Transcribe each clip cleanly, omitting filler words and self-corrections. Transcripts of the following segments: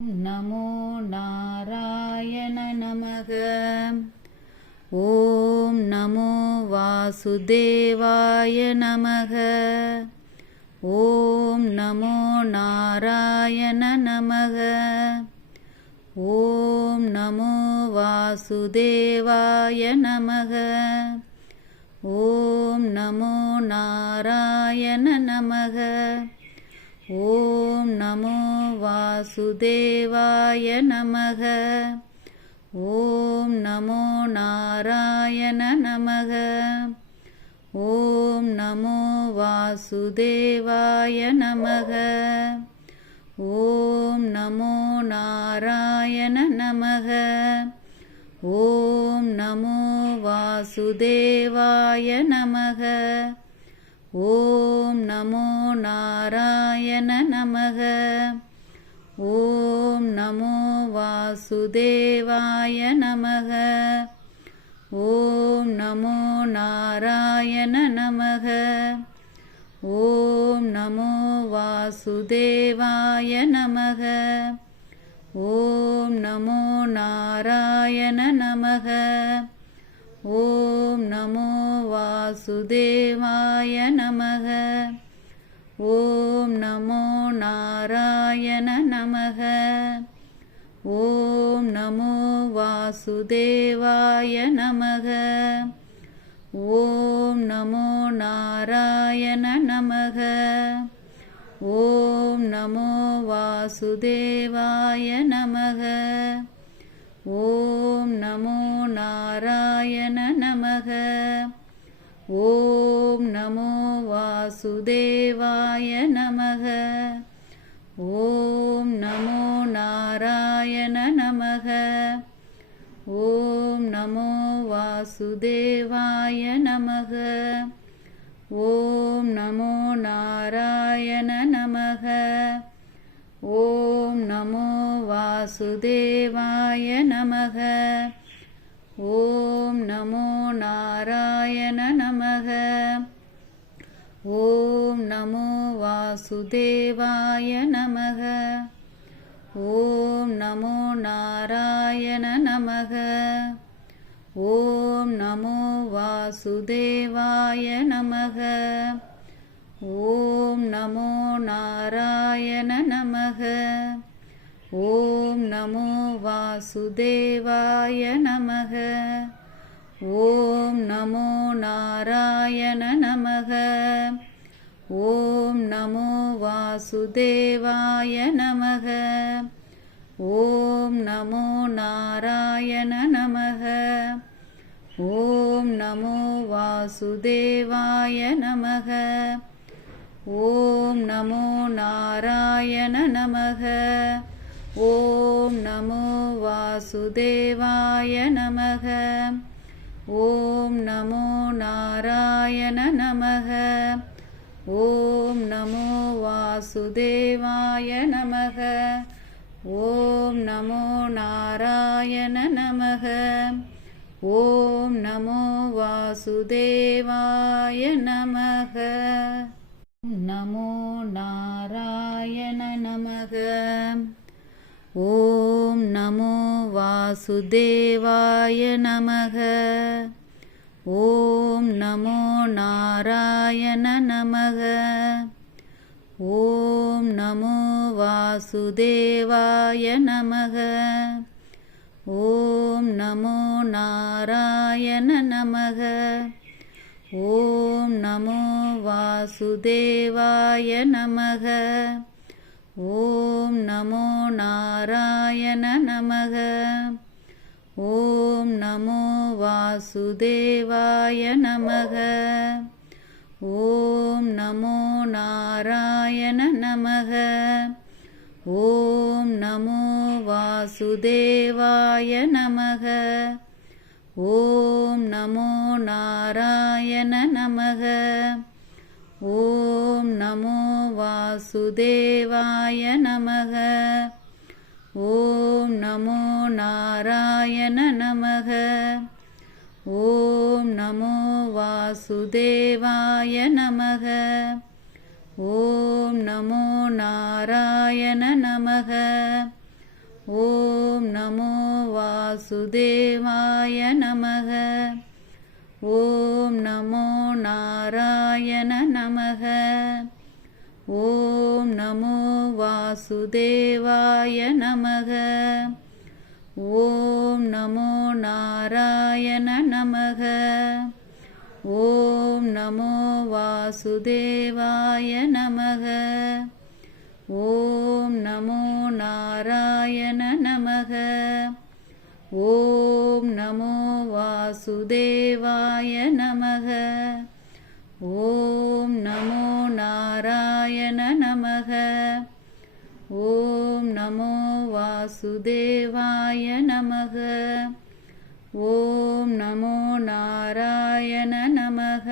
நமோ நாராயண நமக. ஓம் நமோ வாசுதேவாய நமக. ஓம் நமோ நாராயண நமக. ஓம் நமோ வாசுதேவாய நமக. ஓம் நமோ நாராயண நமக. ஓம் நமோ வாசுதேவாய நமக. ஓம் நமோ நாராயண நமக. ஓம் நமோ வாசுதேவாய நமக. ஓம் நமோ நாராயண நமக. ஓம் நமோ வாசுதேவாய நமக. ஓம் நமோ நாராயண நமக. ஓம் நமோ வாசுதேவாய நமக. ஓம் நமோ நாராயண நமக. ஓம் நமோ வாசுதேவாய நமக. ஓம் நமோ நாராயண நமக. ஓம் நமோ வாசுதேவாய நமக. ஓம் நமோ நாராயண நமக. ஓம் நமோ வாசுதேவாய நமக. ஓம் நமோ நாராயண நமக. ஓம் நமோ வாசுதேவாய நமக. ஓம் நமோ நாராயண நமக. ஓம் நமோ வாசுதேவாய நமக. ஓம் நமோ நாராயண நமக. ஓம் நமோ வாசுதேவாய நமக. ஓம் நமோ நாராயண நமக. ஓம் நமோ வாசுதேவாய நமக. ஓம் நமோ நாராயண நமக. ஓம் நமோ வாசுதேவாய நமக. ஓம் நமோ நாராயண நமக. ஓம் நமோ வாசுதேவாய நமக. ஓம் நமோ நாராயண நமக. ஓம் நமோ வாசுதேவாய நமக. ஓம் நமோ நாராயண நமக. ஓம் நமோ வாசுதேவாய நமக. ஓம் நமோ நாராயண நமக. ஓம் நமோ வாசுதேவாய நமக. ஓம் நமோ நாராயண நமக. ஓம் நமோ வாசுதேவாய நமக. ஓம் நமோ நாராயண நமக. ஓம் நமோ வாசுதேவாய நமக. ஓம் நமோ நாராயண நமக. ஓம் நமோ வாசுதேவாய நமக. நமோ நாராயண நமக. ஓம் நமோ வாசுதேவாய நமக. ஓம் நமோ நாராயண நமக. ஓம் நமோ வாசுதேவாய நமக. ஓம் நமோ நாராயண நமக. ஓம் நமோ வாசுதேவாய நமக. ஓம் நமோ நாராயண நமக. ஓம் நமோ வாசுதேவாய நமக. ஓம் நமோ நாராயண நமக. ஓம் நமோ வாசுதேவாய நமக. ஓம் நமோ நாராயண நமக. ஓம் நமோ வாசுதேவாய நமக. ஓம் நமோ நாராயண நமக. ஓம் நமோ வாசுதேவாய நமக. ஓம் நமோ நாராயண நமக. ஓம் நமோ வாசுதேவாய நமக. ஓம் நமோ நாராயண நமக. ஓம் நமோ வாசுதேவாய நமக. ஓம் நமோ நாராயண நமக. ஓம் நமோ வாசுதேவாய நமக. ஓம் நமோ நாராயண நமக. ஓம் நமோ வாசுதேவாய நமக. ஓம் நமோ நாராயண நமக. ஓம் நமோ வாசுதேவாய நமக. ஓம் நமோ நாராயண நமக.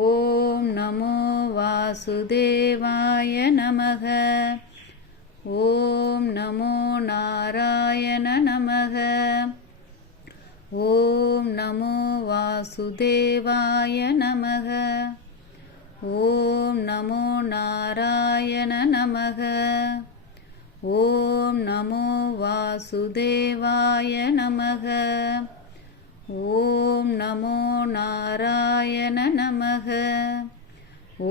ஓம் நமோ வாசுதேவாய நமக. ஓம் நமோ நாராயண நமக. ஓம் நமோ வாசுதேவாய நமக. ஓம் நமோ நாராயண நமக. ஓம் நமோ வாசுதேவாய நமக. ஓம் நமோ நாராயண நமக.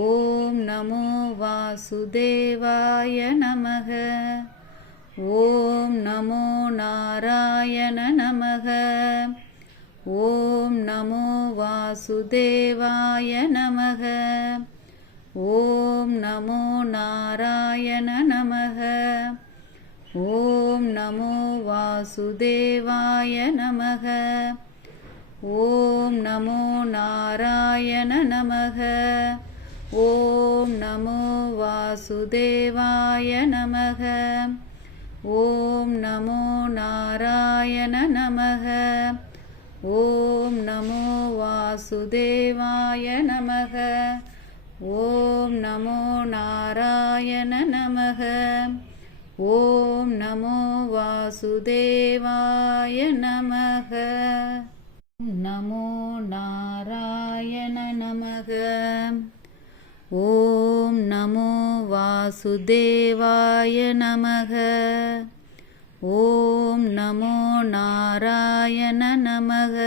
ஓம் நமோ வாசுதேவாய நமக. ஓம் நமோ நாராயண நமக. ஓம் நமோ வாசுதேவாய நமக. ஓம் நமோ நாராயண நமக. ஓம் நமோ வாசுதேவாய நமக. ஓம் நமோ நாராயண நமக. ஓம் நமோ வாசுதேவாய நமக. ஓம் நமோ நாராயண நமக. ஓம் நமோ வாசுதேவாய நமக. ஓம் நமோ நாராயண நமக. ஓம் நமோ வாசுதேவாய நமக. நமோ நாராயண நமக. ஓம் நமோ வாசுதேவாய நமக. ஓம் நமோ நாராயண நமக.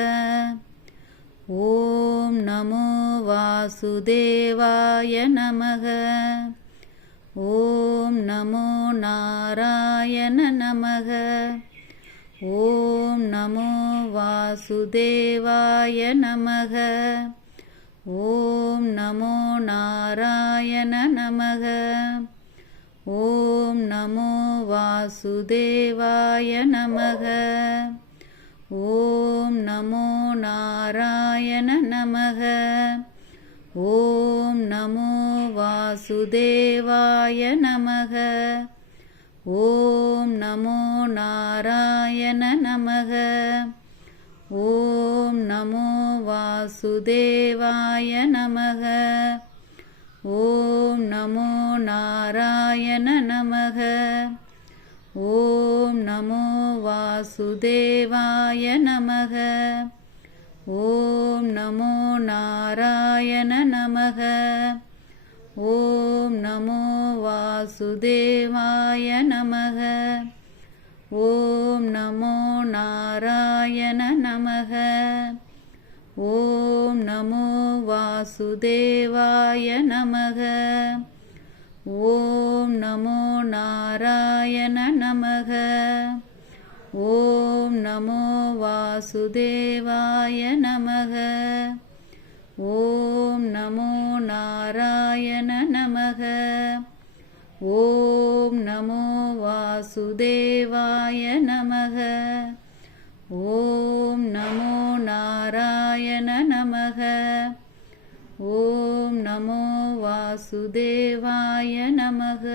ஓம் நமோ வாசுதேவாய நமக. ஓம் நமோ நாராயண நமக. ஓம் நமோ வாசுதேவாய நமக. ஓம் நமோ நாராயண நமக. ஓம் நமோ வாசுதேவாய நமக. ஓம் நமோ நாராயண நமக. ஓம் நமோ வாசுதேவாய நமக. ஓம் நமோ நாராயண நமக. ஓம் நமோ வாசுதேவாய நமக. ஓம் நமோ நாராயண நமக. ஓம் நமோ வாசுதேவாய நமக. ஓம் நமோ நாராயண நமக. ஓம் நமோ வாசுதேவாய நமக. ஓம் நமோ நாராயண நமக. ஓம் நமோ வாசுதேவாய நமக. ஓம் நமோ நாராயண நமக. ஓம் நமோ வாசுதேவாய நமக. ஓம் நமோ நாராயண நமக. ஓம் நமோ வாசுதேவாய நமக. ஓம் நமோ நாராயண நமக. ஓம் நமோ வாசுதேவாய நமக.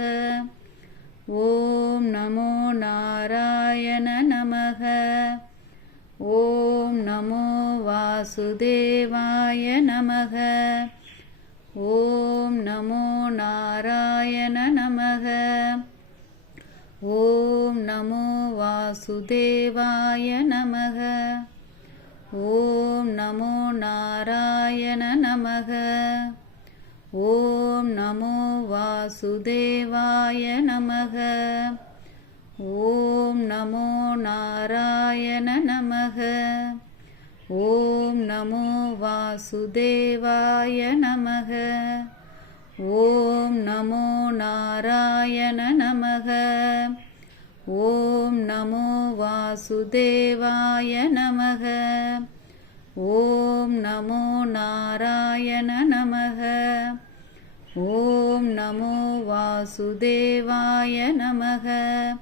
ஓம் நமோ நாராயண நமக. ஓம் நமோ வாசுதேவாய நமக. ஓம் நமோ நாராயண நமக. ஓம் நமோ வாசுதேவாய நமக. ஓம் நமோ நாராயண நமக. ஓம் நமோ வாசுதேவாய நமக. ஓம் நமோ நாராயண நமக. ஓம் நமோ வாசுதேவாய நமக. ஓம் நமோ நாராயண நமக. ஓம் நமோ வாசுதேவாய நமக. ஓம் நமோ நாராயண நமக. ஓம் நமோ வாசுதேவாய நமக.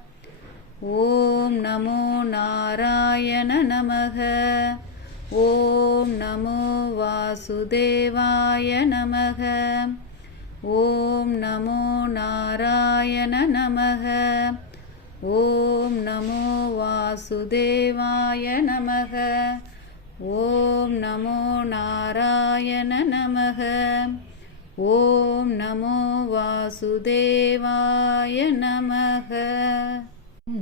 ஓம் நமோ நாராயண நமக. ஓம் நமோ வாசுதேவாய நமக. ஓம் நமோ நாராயண நமக. ஓம் நமோ வாசுதேவாய நமக. ஓம் நமோ நாராயண நமக. ஓம் நமோ வாசுதேவாய நமக.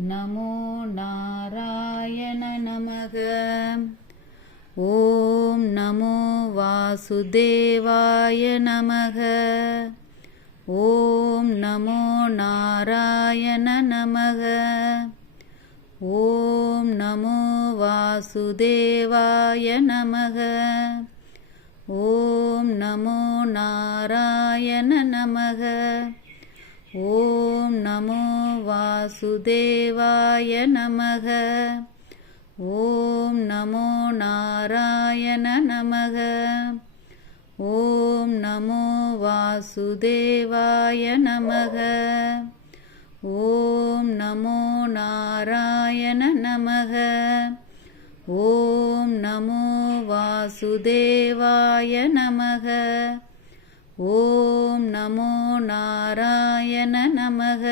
நமோ நாராயண நமக. ஓம் நமோ வாசுதேவாய நமக. ஓம் நமோ நாராயண நமக. ஓம் நமோ வாசுதேவாய நமக. ஓம் நமோ நாராயண நமக. ஓம் நமோ வாசுதேவாய நமக. ஓம் நமோ நாராயண நமக. ஓம் நமோ வாசுதேவாய நமக. ஓம் நமோ நாராயண நமக. ஓம் நமோ வாசுதேவாய நமக. ஓம் நமோ நாராயண நமக.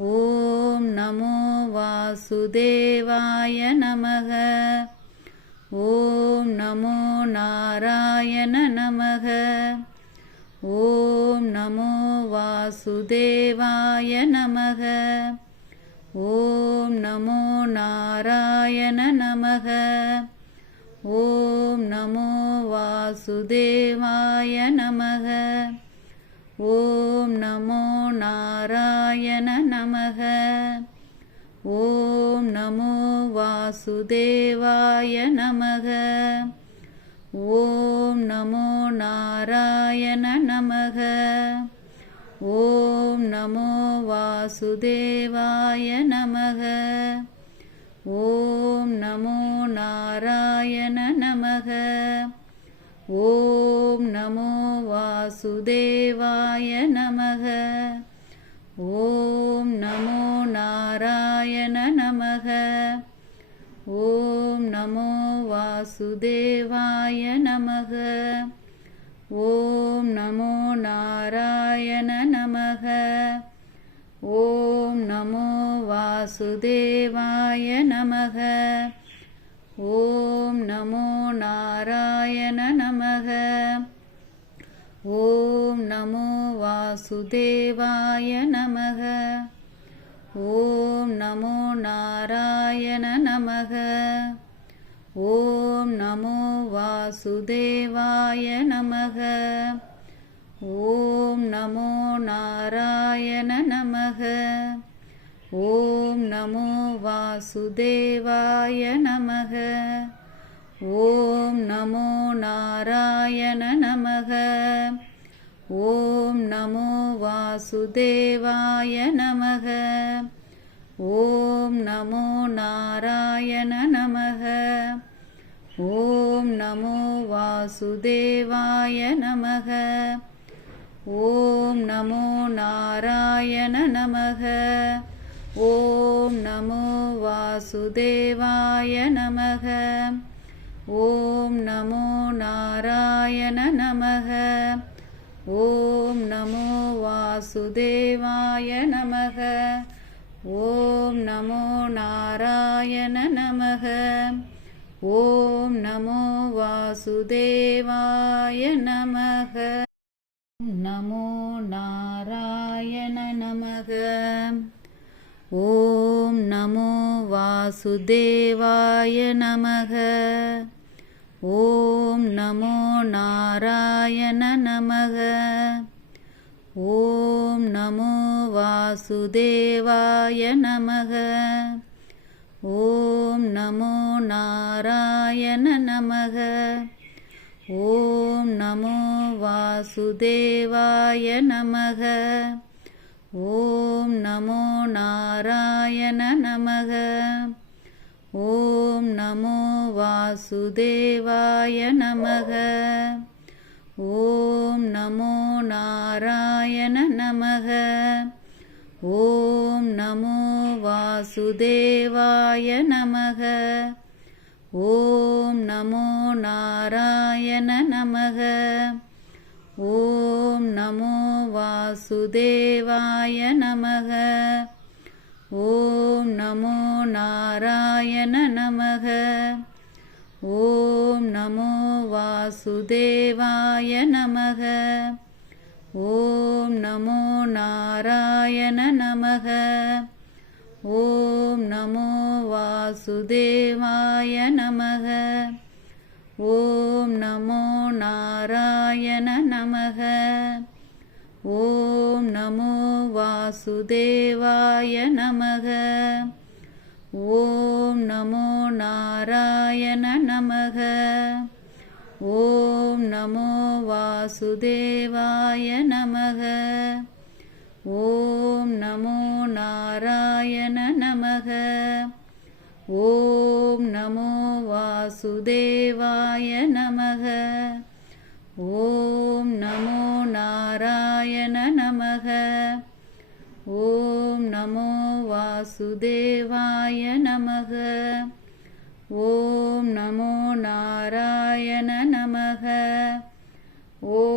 ஓம் நமோ வாசுதேவாய நமக. ஓம் நமோ நாராயண நமக. ஓம் நமோ வாசுதேவாய நமக. ஓம் நமோ நாராயண நமக. ஓம் நமோ வாசுதேவாய நமக. ஓம் நமோ நாராயண நமக. ஓம் நமோ வாசுதேவாய நமக. ஓம் நமோ நாராயண நமக. ஓம் நமோ வாசுதேவாய நமக. ஓம் நமோ நாராயண நமக. ஓம் நமோ வாசுதேவாய நமக. ஓம் நமோ நாராயண நமக. ஓம் நமோ வாசுதேவாய நமக. ஓம் நமோ நாராயண நமக. ஓம் நமோ வாசுதேவாய நமக. ஓம் நமோ நாராயண நமக. ஓம் நமோ வாசுதேவாய நமக. ஓம் நமோ நாராயண நமக. ஓம் நமோ வாசுதேவாய நமக. ஓம் நமோ நாராயண நமக. ஓம் நமோ வாசுதேவாய நமக. ஓம் நமோ நாராயண நமக. ஓம் நமோ வாசுதேவாய நமக. ஓம் நமோ நாராயண நமக. ஓம் நமோ வாசுதேவாய நமக. ஓம் நமோ நாராயண நமக. ஓம் நமோ வாசுதேவாய நமக. ஓம் நமோ நாராயண நமக. ஓம் நமோ வாசுதேவாய நமக. ஓம் நமோ நாராயண நமக. ஓம் நமோ வாசுதேவாய நமக. நமோ நாராயண நமக. ஓம் நமோ வாசுதேவாய நமக. ஓம் நமோ நாராயண நமக. ஓம் நமோ வாசுதேவாய நமக. ஓம் நமோ நாராயண நமக. ஓம் நமோ வாசுதேவாய நமக. ஓம் நமோ நாராயண நமக. ஓம் நமோ வாசுதேவாய நமக. ஓம் நமோ நாராயண நமக. ஓம் நமோ வாசுதேவாய நமக. ஓம் நமோ நாராயண நமக. ஓம் நமோ வாசுதேவாய நமக. ஓம் நமோ நாராயண நமக. ஓம் நமோ வாசுதேவாய நமக. ஓம் நமோ நாராயண நமக. ஓம் நமோ வாசுதேவாய நமக. ஓம் நமோ நாராயண நமக. ஓம் நமோ வாசுதேவாய நமக. ஓம் நமோ நாராயண நமக. ஓம் நமோ வாசுதேவாய நமக. ஓம் நமோ நாராயண நமக. ஓம் நமோ வாசுதேவாய நமக. ஓம் நமோ நாராயண நமக. ஓம் நமோ வாசுதேவாய நமக. ஓம் நமோ நாராயண நமக.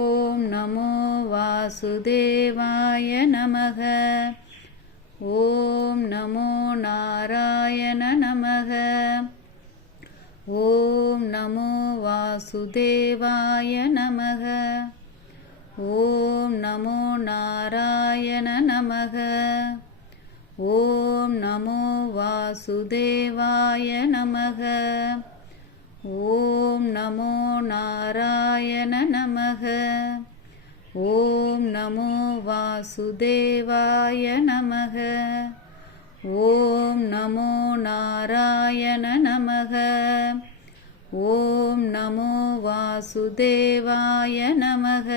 ஓம் நமோ வாசுதேவாய நமக. ஓம் நமோ நாராயண நமக. ஓம் நமோ வாசுதேவாய நமக. ஓம் நமோ நாராயண நமக. ஓம் நமோ வாசுதேவாய நமக. ஓம் நமோ நாராயண நமக. ஓம் நமோ வாசுதேவாய நமக. ஓம் நமோ நாராயண நமக. ஓம் நமோ வாசுதேவாய நமக.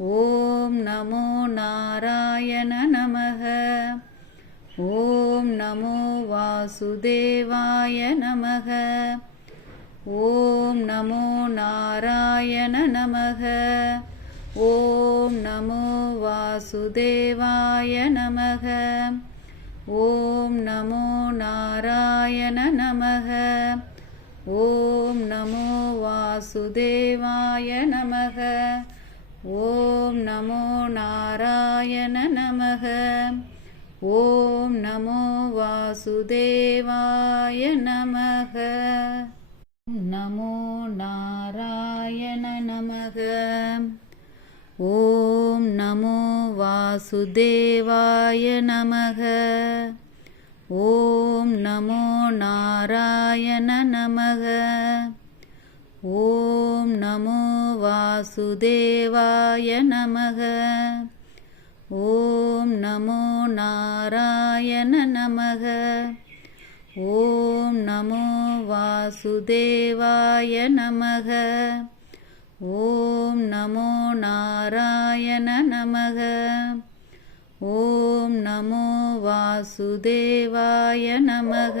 ஓம் நமோ நாராயண நமக. ஓம் நமோ வாசுதேவாய நமக. ஓம் நமோ நாராயண நமக. ஓம் நமோ வாசுதேவாய நமக. ஓம் நமோ நாராயண நமக. ஓம் நமோ வாசுதேவாய நமக. ஓம் நமோ நாராயண நமக. ஓம் நமோ வாசுதேவாய நமக. நமோ நாராயண நமக. ஓம் நமோ வாசுதேவாய நமக. ஓம் நமோ நாராயண நமக. ஓம் நமோ வாசுதேவாய நமக. ஓம் நமோ நாராயண நமக. ஓம் நமோ வாசுதேவாய நமக. ஓம் நமோ நாராயண நமக. ஓம் நமோ வாசுதேவாய நமக.